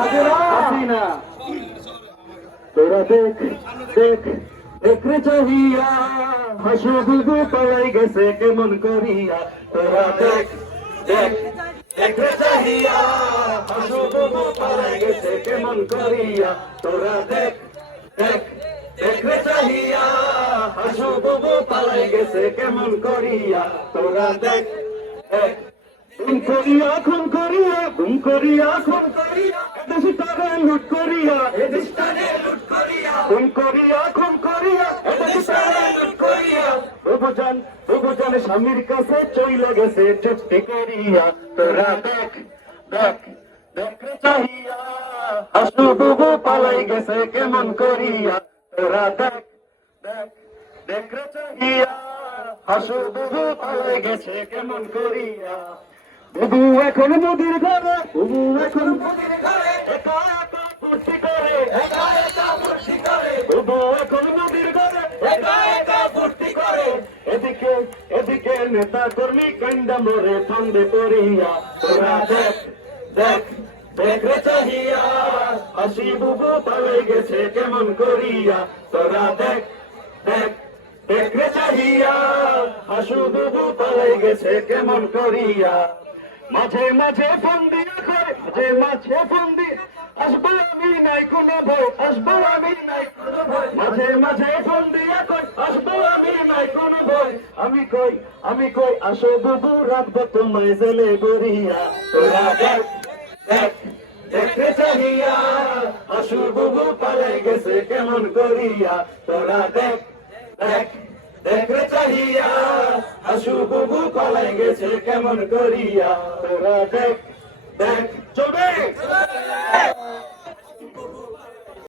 হাসিনা তোরা দেখ দেখ দেখরে চাহিয়া হাসু বুবু পালাই গেছে কেমন করিয়া তোরা দেখ দেখ দেখরে চাহিয়া হাসু বুবু পালাই গেছে কেমন করিয়া তোরা দেখ দেখ দেখরে চাহিয়া হাসু বুবু পালাই গেছে কেমন করিয়া তোরা দেখ দেখ খুন করিয়া খুন করিয়া খুন করিয়া খুন করিয়া এদেশটারে লুট করিয়া এদেশটারে লুট করিয়া খুন করিয়া খুন করিয়া এদেশটারে লুট করিয়া প্রভুজন স্বামীর কাছে চইলে গেছে চুক্তি করিয়া তোরা দেখ দেখ দেখরে চাহিয়া হাসু বুবু পালাই গেছে কেমন করিয়া তোরা দেখ দেখ দেখরে চাহিয়া হাসু বুবু পালাই গেছে কেমন করিয়া বুবু এখন নদীর ঘরে বুবু এখন নদীর ঘরে একা একা ফুর্তি করে একা একা ফুর্তি করে বুবু এখন নদীর ঘরে একা একা ফুর্তি করে এদিকে এদিকে নেতা কর্মী কান্দা মরে ফান্দে পড়িয়া তোরা দেখ দেখ দেখরে চাহিয়া হাসি বুবু পালাই গেছে কেমন করিয়া তোরা দেখ দেখ দেখরে চাহিয়া হাসু বুবু পালাই গেছে কেমন করিয়া মাঝে মাঝে ফোন দিয়া করে মাঝে ফোন দিয়ে আসবো আমি নাই কোনো ভয় আসবো আমি নাই কোনো ভয় মাঝে মাঝে ফোন দিয়া কই আসবো আমি নাই কোনো ভয় আমি কই আসো বুবু রাখবো তোমায় জেলে গড়িয়া তোরা দেখ দেখ দেখতে চাহিয়া আসু বুবু পালাই গেছে কেমন করিয়া তোরা দেখ দেখ দেখরে চাহিয়া হাসু বুবু পালাই গেছে কেমন করিয়া তোরা দেখ দেখ চলবে